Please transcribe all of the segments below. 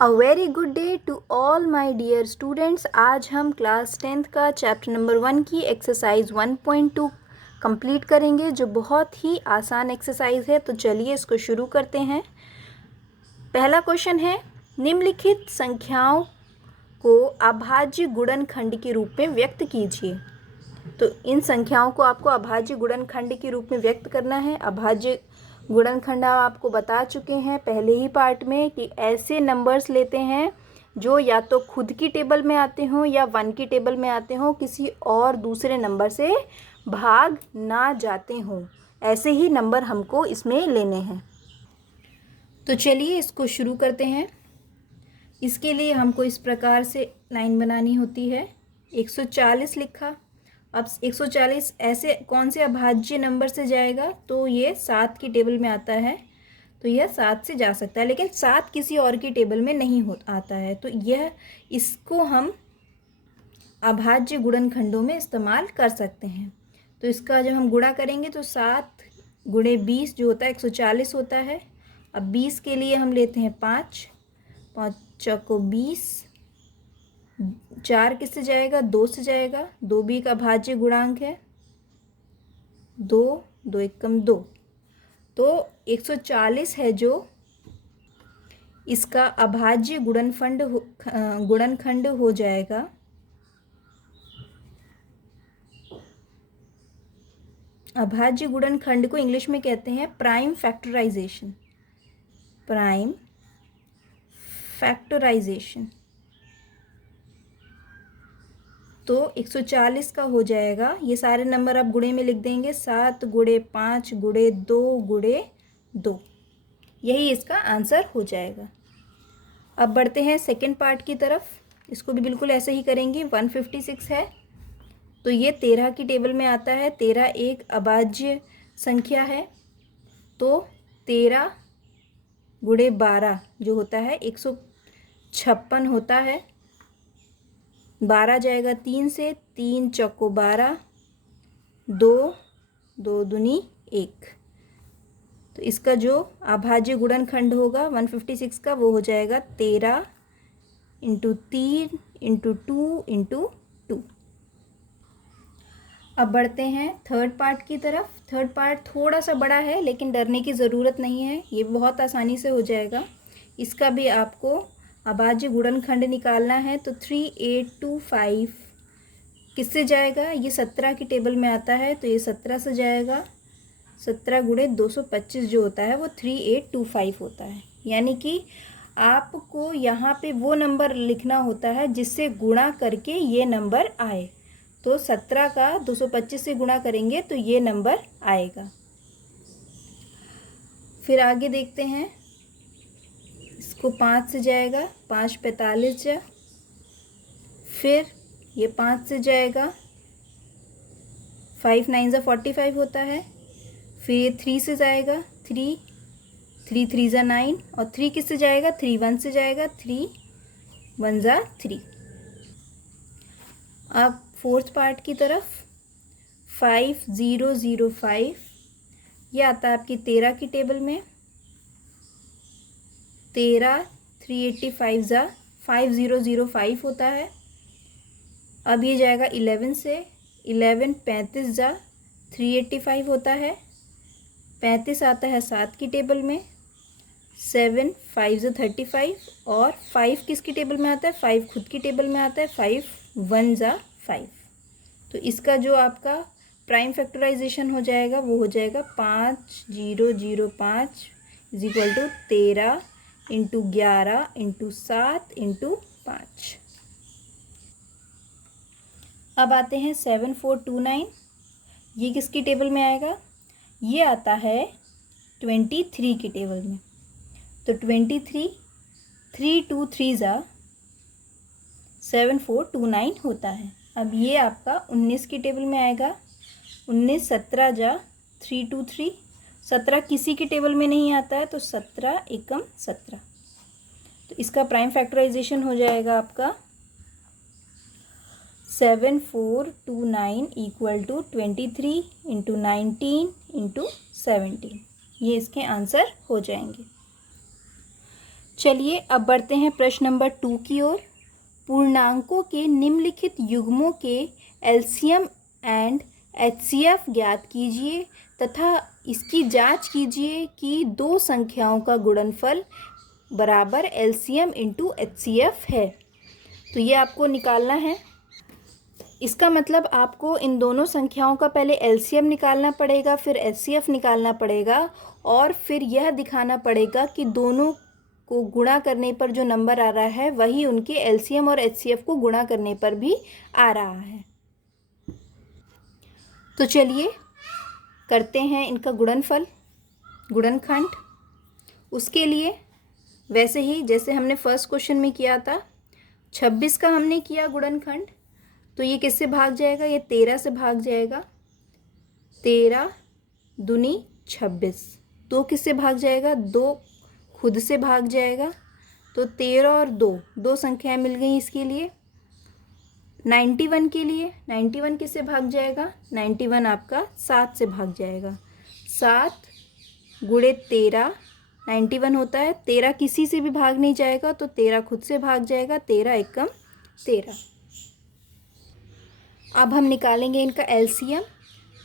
A very good day to all my dear students. आज हम class 10th का chapter number 1 की exercise 1.2 complete करेंगे, जो बहुत ही आसान एक्सरसाइज है। तो चलिए इसको शुरू करते हैं। पहला क्वेश्चन है, निम्नलिखित संख्याओं को अभाज्य गुणनखंड के रूप में व्यक्त कीजिए। तो इन संख्याओं को आपको अभाज्य गुणनखंड के रूप में व्यक्त करना है। अभाज्य गुणनखंड आपको बता चुके हैं पहले ही पार्ट में कि ऐसे नंबर्स लेते हैं जो या तो खुद की टेबल में आते हों या 1 की टेबल में आते हों, किसी और दूसरे नंबर से भाग ना जाते हों। ऐसे ही नंबर हमको इसमें लेने हैं। तो चलिए इसको शुरू करते हैं। इसके लिए हमको इस प्रकार से लाइन बनानी होती है। 140 लिखा। अब 140 ऐसे कौन से अभाज्य नंबर से जाएगा? तो ये 7 की टेबल में आता है, तो यह 7 से जा सकता है, लेकिन 7 किसी और की टेबल में नहीं आता है। तो यह इसको हम अभाज्य गुणनखंडों में इस्तेमाल कर सकते हैं। तो इसका जब हम गुणा करेंगे तो 7 गुणे 20 जो होता है 140 होता है। अब 20 के लिए हम लेते हैं 5, 5 चौको 20, 4 किससे जाएगा? 2 से जाएगा। 2 भी एक अभाज्य गुणांक है। 2 2 एकम 2, तो 140 है जो इसका अभाज्य गुणनखंड हो जाएगा। अभाज्य गुणनखंड को इंग्लिश में कहते हैं प्राइम फैक्टराइजेशन। Prime factorisation. तो 140 का हो जाएगा, ये सारे नंबर आप गुणे में लिख देंगे, 7 गुणे 5 गुणे 2 गुणे 2। यही इसका आंसर हो जाएगा। अब बढ़ते हैं सेकंड पार्ट की तरफ। इसको भी बिल्कुल ऐसे ही करेंगे। 156 है, तो ये 13 की टेबल में आता है। 13 एक अभाज्य संख्या है, तो 13 गुणे 12 जो होता है 156 होता है। 12 जाएगा 3 से, 3 चौको 12, 2 2 दूनी 1। तो इसका जो अभाज्य गुणनखंड होगा 156 का, वो हो जाएगा 13 इंटू 3 इंटू 2 इंटू 2। अब बढ़ते हैं थर्ड पार्ट की तरफ। थर्ड पार्ट थोड़ा सा बड़ा है, लेकिन डरने की ज़रूरत नहीं है, ये बहुत आसानी से हो जाएगा। इसका भी आपको अभाज्य गुणनखंड निकालना है। तो 3825 किससे जाएगा? ये 17 की टेबल में आता है, तो ये 17 से जाएगा। 17 गुणे 225 जो होता है वो 3825 होता है। यानी कि आपको यहाँ पे वो नंबर लिखना होता है जिससे गुणा करके ये नंबर आए। तो 17 का 225 से गुणा करेंगे तो ये नंबर आएगा। फिर आगे देखते हैं। इसको 5 से जाएगा, 5 45 जा। फिर ये 5 से जाएगा, 5 9 ज़ा 45 होता है। फिर ये 3 से जाएगा, 3 3 3 ज़ा 9, और 3 किससे जाएगा? 3 1 से जाएगा, 3 1 ज़ा 3। अब फोर्थ पार्ट की तरफ। 5005 ये आता है आपकी 13 की टेबल में। 13 385 ज़ा 5005 होता है। अब ये जाएगा 11 से, 11 35 ज़ा 385 होता है। 35 आता है 7 की टेबल में। 7 5 ज़ा 35, और 5 किसकी टेबल में आता है? 5 खुद की टेबल में आता है। 5 1 ज़ा 5। तो इसका जो आपका प्राइम फैक्टराइजेशन हो जाएगा वो हो जाएगा 5005 is equal to 13 into 11 into 7 into 5। अब आते हैं 7429। ये किसकी टेबल में आएगा? ये आता है 23 की टेबल में। तो 23 3 2 3 ज़ा 7429 होता है। अब ये आपका 19 की टेबल में आएगा। 19 17 जा 323, 17 किसी की टेबल में नहीं आता है, तो 17 एकम 17। तो इसका प्राइम फैक्टराइजेशन हो जाएगा आपका 7429 इक्वल टू 23 इंटू 19 इंटू 17। ये इसके आंसर हो जाएंगे। चलिए अब बढ़ते हैं प्रश्न नंबर 2 की ओर। पूर्णांकों के निम्नलिखित युग्मों के एलसीएम एंड एचसीएफ ज्ञात कीजिए तथा इसकी जांच कीजिए कि दो संख्याओं का गुणनफल बराबर एलसीएम इंटू एचसीएफ है। तो ये आपको निकालना है। इसका मतलब आपको इन दोनों संख्याओं का पहले एलसीएम निकालना पड़ेगा, फिर एचसीएफ निकालना पड़ेगा और फिर यह दिखाना पड़ेगा कि दोनों को गुणा करने पर जो नंबर आ रहा है वही उनके एलसीएम और एचसीएफ को गुणा करने पर भी आ रहा है। तो चलिए करते हैं इनका गुणनफल, गुणनखंड। उसके लिए वैसे ही जैसे हमने फर्स्ट क्वेश्चन में किया था, 26 का हमने किया गुणनखंड, तो ये किससे भाग जाएगा? ये 13 से भाग जाएगा। 13 दूनी 26। 2 किससे भाग जाएगा? 2 खुद से भाग जाएगा। तो 13 और 2 संख्याएं मिल गई इसके लिए। 91 के लिए 91 किससे भाग जाएगा? 91 आपका 7 से भाग जाएगा। 7 गुणे 13 91 होता है। 13 किसी से भी भाग नहीं जाएगा तो 13 खुद से भाग जाएगा। 13 एकम 13। अब हम निकालेंगे इनका एलसीएम।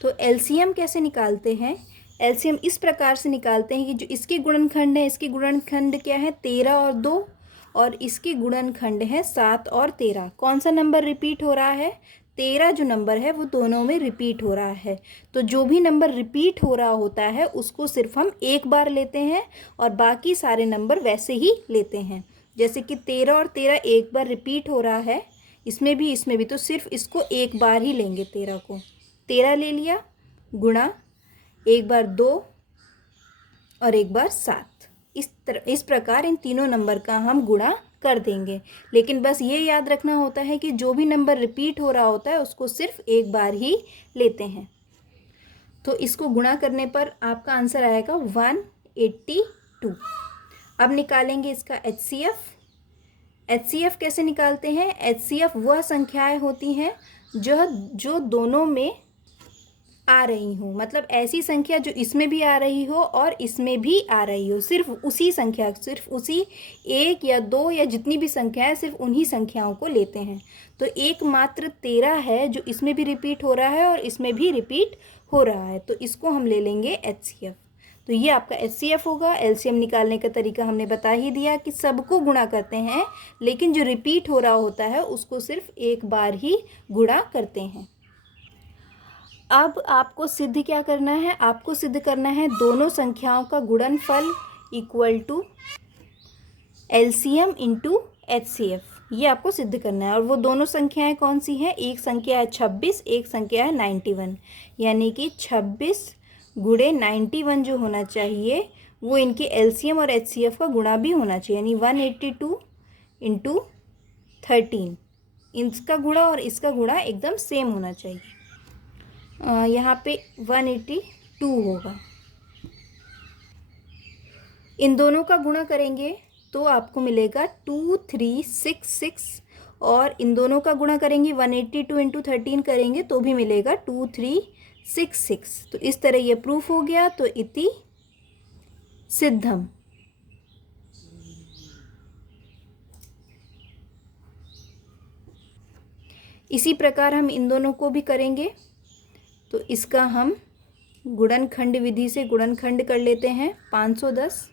तो एलसीएम कैसे निकालते हैं? एलसीएम इस प्रकार से निकालते हैं कि जो इसके गुणनखंड है, इसके गुणनखंड क्या है? 13 और 2, और इसके गुणनखंड है 7 और 13। कौन सा नंबर रिपीट हो रहा है? 13 जो नंबर है वो दोनों में रिपीट हो रहा है। तो जो भी नंबर रिपीट हो रहा होता है उसको सिर्फ हम एक बार लेते हैं और बाकी सारे नंबर वैसे ही लेते हैं। जैसे कि 13 और 13 एक बार रिपीट हो रहा है, इसमें भी, तो सिर्फ इसको एक बार ही लेंगे। 13 को 13 ले लिया, गुणा एक बार 2 और एक बार 7। इस प्रकार इन तीनों नंबर का हम गुणा कर देंगे। लेकिन बस ये याद रखना होता है कि जो भी नंबर रिपीट हो रहा होता है उसको सिर्फ एक बार ही लेते हैं। तो इसको गुणा करने पर आपका आंसर आएगा 182। अब निकालेंगे इसका एचसीएफ। एचसीएफ कैसे निकालते हैं? एचसीएफ वह संख्याएं होती हैं जो दोनों में आ रही हो, मतलब ऐसी संख्या जो इसमें भी आ रही हो और इसमें भी आ रही हो। सिर्फ उसी संख्या, सिर्फ उसी 1 या 2 या जितनी भी संख्या है, सिर्फ उन्हीं संख्याओं को लेते हैं। तो एकमात्र 13 है जो इसमें भी रिपीट हो रहा है और इसमें भी रिपीट हो रहा है, तो इसको हम ले लेंगे एचसीएफ। तो ये आपका एचसीएफ होगा। एलसीएम निकालने का तरीका हमने बता ही दिया कि सबको गुणा करते हैं, लेकिन जो रिपीट हो रहा होता है उसको सिर्फ एक बार ही गुणा करते हैं। अब आपको सिद्ध क्या करना है? आपको सिद्ध करना है दोनों संख्याओं का गुणनफल equal to LCM into HCF. ये आपको सिद्ध करना है। और वो दोनों संख्याएं कौन सी हैं? एक संख्या है 26, एक संख्या है 91। यानी कि 26 गुणे 91 जो होना चाहिए वो इनके एलसीएम और एचसीएफ का गुणा भी होना चाहिए, यानी 182 इंटू 13। इसका गुणा और इसका गुणा एकदम सेम होना चाहिए। यहाँ पे 182 होगा। इन दोनों का गुणा करेंगे तो आपको मिलेगा 2366, और इन दोनों का गुणा करेंगे 182 इंटू 13 करेंगे तो भी मिलेगा 2366। तो इस तरह ये प्रूफ हो गया। तो इति सिद्धम। इसी प्रकार हम इन दोनों को भी करेंगे। तो इसका हम गुणनखंड विधि से गुणनखंड कर लेते हैं। 510,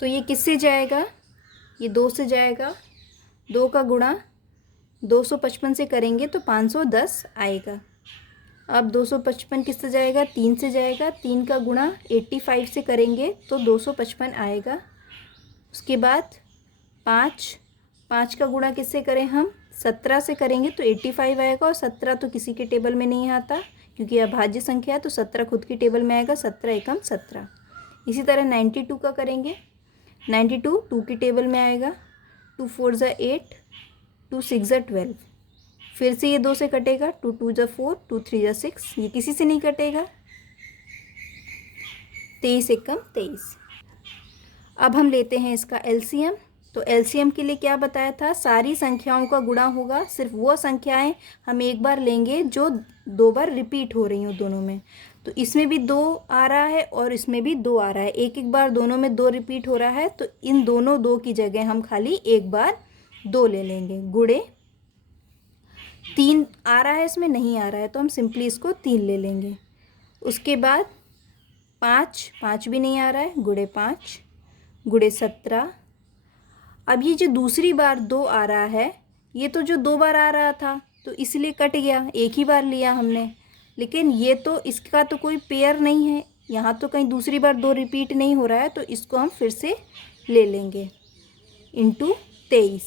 तो ये किससे जाएगा? ये 2 से जाएगा। 2 का गुणा 255 से करेंगे तो 510 आएगा। अब 255 किससे जाएगा? 3 से जाएगा। 3 का गुणा 85 से करेंगे तो 255 आएगा। उसके बाद 5 का गुणा किससे करें हम? 17 से करेंगे तो 85 आएगा। और 17 तो किसी के टेबल में नहीं आता क्योंकि अभाज्य संख्या है, तो 17 खुद की टेबल में आएगा। 17 एकम 17। इसी तरह 92 का करेंगे। 92 2 की टेबल में आएगा। 2 4 ज़ा 8, 2 6 ज़ा 12। फिर से ये 2 से कटेगा। 2 2 ज़ा 4, 2 3 ज़ा 6। ये किसी से नहीं कटेगा। 23 एकम 23। अब हम लेते हैं इसका एलसीएम। तो एलसीएम के लिए क्या बताया था? सारी संख्याओं का गुणा होगा। सिर्फ वो संख्याएं हम एक बार लेंगे जो 2 बार रिपीट हो रही हो दोनों में। तो इसमें भी 2 आ रहा है और इसमें भी 2 आ रहा है, एक एक बार दोनों में 2 रिपीट हो रहा है, तो इन दोनों 2 की जगह हम खाली एक बार 2 ले लेंगे। गुणे 3 आ रहा है, इसमें नहीं आ रहा है, तो हम सिंपली इसको 3 ले लेंगे। उसके बाद 5 भी नहीं आ रहा है, गुणे 5 गुणे 17। अब ये जो दूसरी बार 2 आ रहा है, ये तो जो 2 बार आ रहा था तो इसलिए कट गया, एक ही बार लिया हमने। लेकिन ये तो इसका तो कोई पेयर नहीं है, यहाँ तो कहीं दूसरी बार 2 रिपीट नहीं हो रहा है, तो इसको हम फिर से ले लेंगे इंटू 23।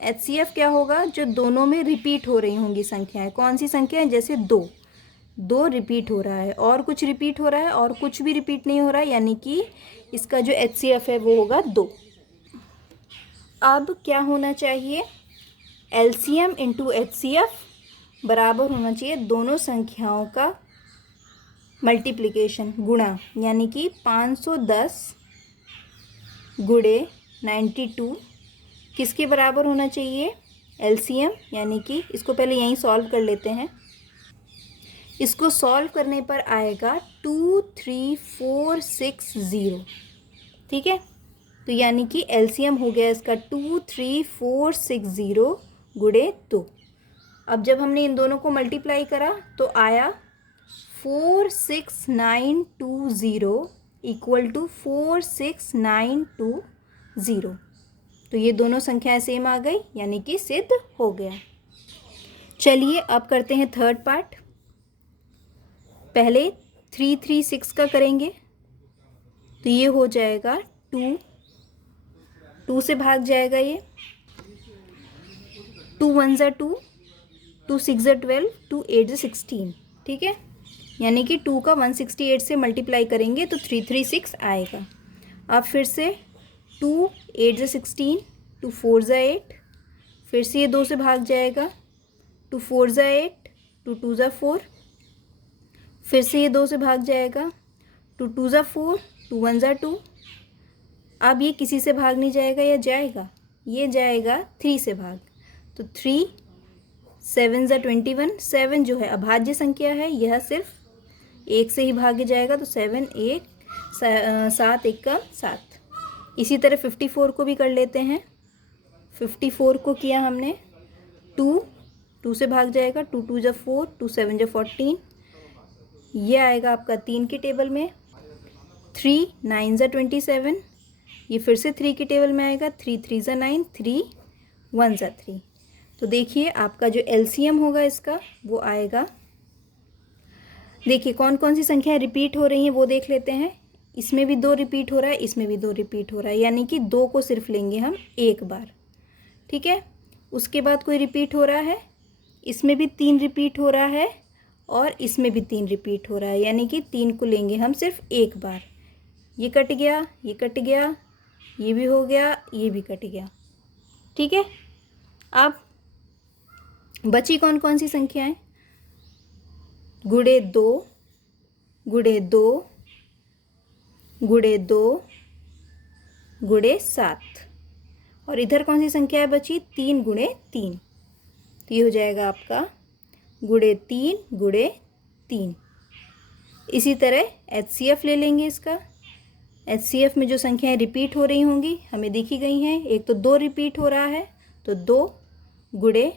HCF क्या होगा, जो दोनों में रिपीट हो रही होंगी संख्याएं। कौन सी संख्या है, जैसे 2 रिपीट हो रहा है और कुछ रिपीट हो रहा है और कुछ भी रिपीट नहीं हो रहा है, यानी कि इसका जो HCF है वो होगा 2। अब क्या होना चाहिए, LCM इंटू HCF बराबर होना चाहिए दोनों संख्याओं का मल्टीप्लिकेशन, गुणा, यानी कि 510 गुणे 92 किसके बराबर होना चाहिए, LCM, यानी कि इसको पहले यहीं सॉल्व कर लेते हैं। इसको सॉल्व करने पर आएगा 23460, ठीक है। तो यानी कि LCM हो गया इसका 23460 गुणे 2। अब जब हमने इन दोनों को मल्टीप्लाई करा तो आया 46920 इक्वल टू 46920। तो ये दोनों संख्याएं सेम आ गई, यानी कि सिद्ध हो गया। चलिए अब करते हैं थर्ड पार्ट। पहले 336 का करेंगे, तो ये हो जाएगा 2 से भाग जाएगा, ये 2 1 ज़ा 2, 2 6 ज़ा 12, 2 8 ज़ा 16, ठीक है। यानी कि 2 का 168 से मल्टीप्लाई करेंगे तो 336 आएगा। अब फिर से 2 8 ज़ा 16, 2 4 ज़ा 8, फिर से ये 2 से भाग जाएगा, 2 4 ज़ा 8, 2 2 ज़ा 4, फिर से ये 2 से भाग जाएगा, 2 2 ज़ा 4, 2 1 ज़ा 2। अब ये किसी से भाग नहीं जाएगा, या जाएगा, ये जाएगा 3 से भाग, तो 3 7 ज़ा 21। 7 जो है अभाज्य संख्या है, यह सिर्फ 1 से ही भागे जाएगा, तो 7 1 7 1 का 7। इसी तरह 54 को भी कर लेते हैं। 54 को किया हमने, 2 से भाग जाएगा, 2 2 ज़ा 4, 2 7 ज़ा 14, ये आएगा आपका 3 के टेबल में। 3 9 ज़ा 27, ये फिर से 3 के टेबल में आएगा, 3 3 ज़ा 9, 3 1 ज़ा 3। तो देखिए आपका जो LCM होगा इसका वो आएगा, देखिए कौन कौन सी संख्याएं रिपीट हो रही हैं वो देख लेते हैं। इसमें भी 2 रिपीट हो रहा है, इसमें भी 2 रिपीट हो रहा है, यानी कि 2 को सिर्फ लेंगे हम एक बार, ठीक है। उसके बाद कोई रिपीट हो रहा है, इसमें भी 3 रिपीट हो रहा है और इसमें भी 3 रिपीट हो रहा है, यानी कि 3 को लेंगे हम सिर्फ एक बार। ये कट गया, ये कट गया, ये भी हो गया, ये भी कट गया, ठीक है। अब बची कौन कौन सी संख्याएं, गुणे 2 गुणे 2 गुणे 2 गुणे 7, और इधर कौन सी संख्या है बची, 3 गुणे 3। तो ये हो जाएगा आपका गुणे 3 गुणे 3। इसी तरह HCF ले लेंगे इसका। HCF में जो संख्याएं रिपीट हो रही होंगी हमें दिखी गई हैं, एक तो 2 रिपीट हो रहा है, तो 2 गुणे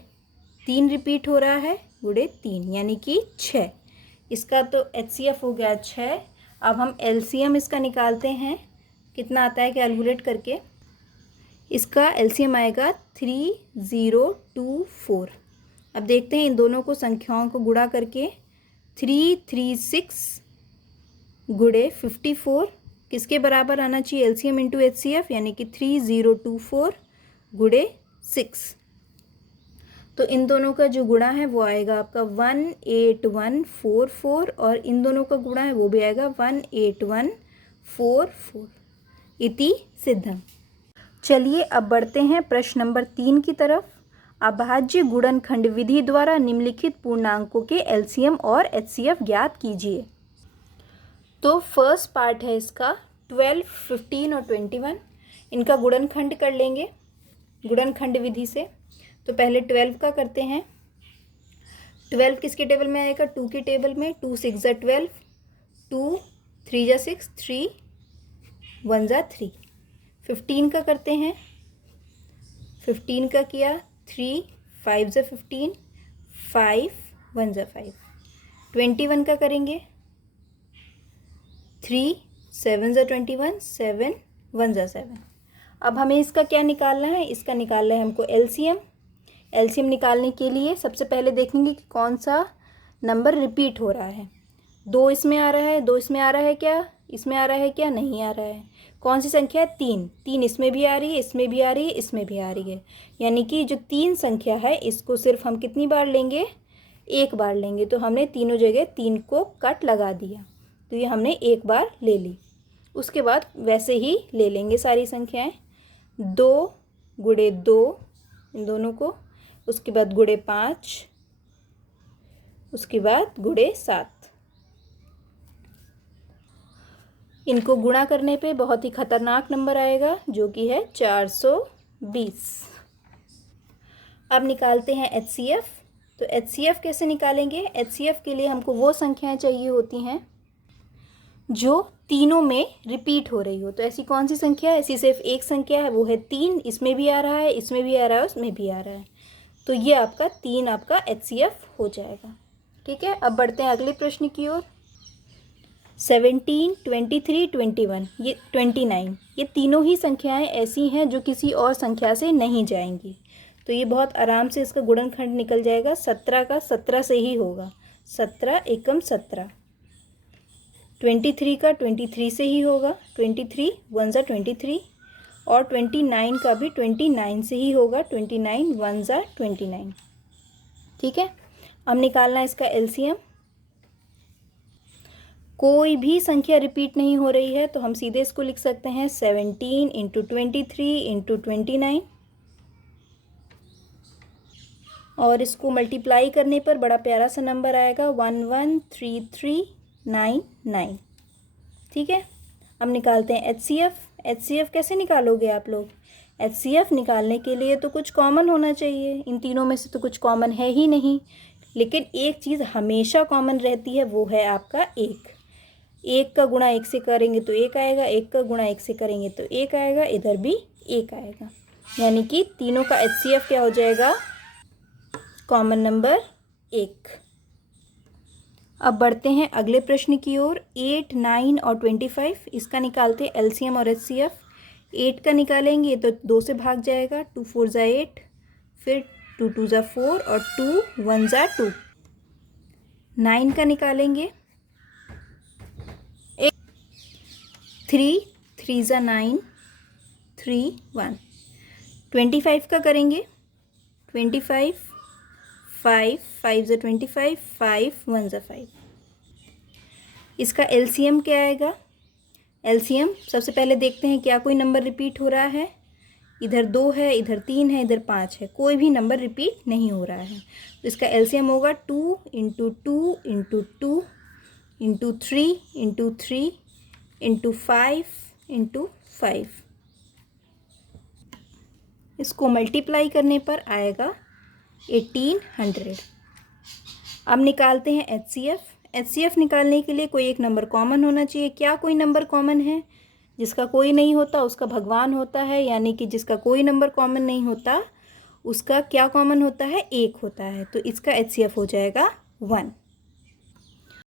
3 रिपीट हो रहा है, गुणे 3, यानी कि 6। इसका तो HCF हो गया 6। अब हम LCM इसका निकालते हैं, कितना आता है कैलकुलेट करके। इसका LCM आएगा 3024। अब देखते हैं इन दोनों को संख्याओं को गुणा करके, 336 गुणे 54 किसके बराबर आना चाहिए, LCM इंटू HCF, यानी कि 3024 गुणे 6। तो इन दोनों का जो गुणा है वो आएगा आपका 18144, और इन दोनों का गुणा है वो भी आएगा 18144। इति सिद्धम। चलिए अब बढ़ते हैं प्रश्न नंबर 3 की तरफ। अभाज्य गुणनखंड विधि द्वारा निम्नलिखित पूर्णांकों के LCM और HCF ज्ञात कीजिए। तो फर्स्ट पार्ट है इसका 12, 15 और 21, इनका गुणनखंड कर लेंगे गुणनखंड विधि से। तो पहले 12 का करते हैं। 12 किसके टेबल में आएगा? 2 के टेबल में। 2 6 ज़ा 12, 2 3 ज़ा 6, 3 1 ज़ा 3। 15 का करते हैं। 15 का किया, 3 5 ज़ा 15, 5 1 ज़ा 5। 21 का करेंगे, 3 7 ज़ा 21, 7 1 ज़ा 7। अब हमें इसका क्या निकालना है? इसका निकालना है हमको एलसीएम। एलसीएम निकालने के लिए सबसे पहले देखेंगे कि कौन सा नंबर रिपीट हो रहा है। 2 इसमें आ रहा है, 2 इसमें आ रहा है क्या? इसमें आ रहा है क्या? नहीं आ रहा है। कौन सी संख्या है? 3। 3 इसमें भी आ रही है, इसमें भी आ रही है, इसमें भी आ रही है। यानी कि जो 3 संख्या है इसको सिर्फ हम कितनी बार लेंगे? एक बार लेंगे। तो हमने तीनों जगह 3 को कट लगा दिया, तो ये हमने एक बार ले ली। उसके बाद वैसे ही ले लेंगे सारी संख्याएं। 2 गुणे 2 इन दोनों को, उसके बाद गुणे 5, उसके बाद गुणे 7। इनको गुणा करने पे बहुत ही खतरनाक नंबर आएगा जो कि है 420। अब निकालते हैं एचसीएफ। तो एचसीएफ कैसे निकालेंगे? एचसीएफ के लिए हमको वो संख्याएं चाहिए होती हैं जो तीनों में रिपीट हो रही हो। तो ऐसी कौन सी संख्या है? ऐसी सिर्फ एक संख्या है, वो है 3। इसमें भी आ रहा है, इसमें भी आ रहा है, उसमें भी आ रहा है। तो ये आपका 3 आपका एचसीएफ हो जाएगा। ठीक है, अब बढ़ते हैं अगले प्रश्न की ओर। 17 23 21 ये 29 ये तीनों ही संख्याएं ऐसी हैं जो किसी और संख्या से नहीं जाएंगी। तो ये बहुत आराम से इसका गुणनखंड निकल जाएगा। 17 का 17 से ही होगा, 17 एकम 17। 23 का 23 से ही होगा, 23 1 ज़ा 23। और 29 का भी 29 से ही होगा, 29 1 ज़ा 29। ठीक है, अब निकालना है इसका एलसीएम। कोई भी संख्या रिपीट नहीं हो रही है तो हम सीधे इसको लिख सकते हैं 17 इंटू 23 इंटू 29। और इसको मल्टीप्लाई करने पर बड़ा प्यारा सा नंबर आएगा 11339। ठीक है, अब निकालते हैं एचसीएफ। एचसीएफ कैसे निकालोगे आप लोग? एचसीएफ निकालने के लिए तो कुछ कॉमन होना चाहिए। इन तीनों में से तो कुछ कॉमन है ही नहीं, लेकिन एक चीज़ हमेशा कॉमन रहती है, वो है आपका 1। 1 का गुणा 1 से करेंगे तो 1 आएगा, 1 का गुणा 1 से करेंगे तो 1 आएगा, इधर भी 1 आएगा। यानी कि तीनों का एचसीएफ क्या हो जाएगा? Common number 1। अब बढ़ते हैं अगले प्रश्न की ओर। 8 9 और 25 इसका निकालते हैं एलसीएम और एचसीएफ। 8 का निकालेंगे तो 2 से भाग जाएगा, 2 4 ज़ा 8, फिर 2 2 ज़ा 4 और 2 1 ज़ा 2। 9 का निकालेंगे, 3 3 ज़ा 9, 3 1। 25 का करेंगे, 25 5 5 ज़ा 25, 5 1 ज़ा 5। इसका एलसीएम क्या आएगा? एलसीएम सबसे पहले देखते हैं क्या कोई नंबर रिपीट हो रहा है। इधर 2 है, इधर 3 है, इधर 5 है, कोई भी नंबर रिपीट नहीं हो रहा है। तो इसका एलसीएम होगा 2 into 2 into 2 into 3 into 3 into 5 into 5। इसको मल्टीप्लाई करने पर आएगा 1800। अब निकालते हैं एचसीएफ। एचसीएफ निकालने के लिए कोई एक नंबर कॉमन होना चाहिए। क्या कोई नंबर कॉमन है? जिसका कोई नहीं होता उसका भगवान होता है, यानी कि जिसका कोई नंबर कॉमन नहीं होता उसका क्या कॉमन होता है? 1 होता है। तो इसका एचसीएफ हो जाएगा 1।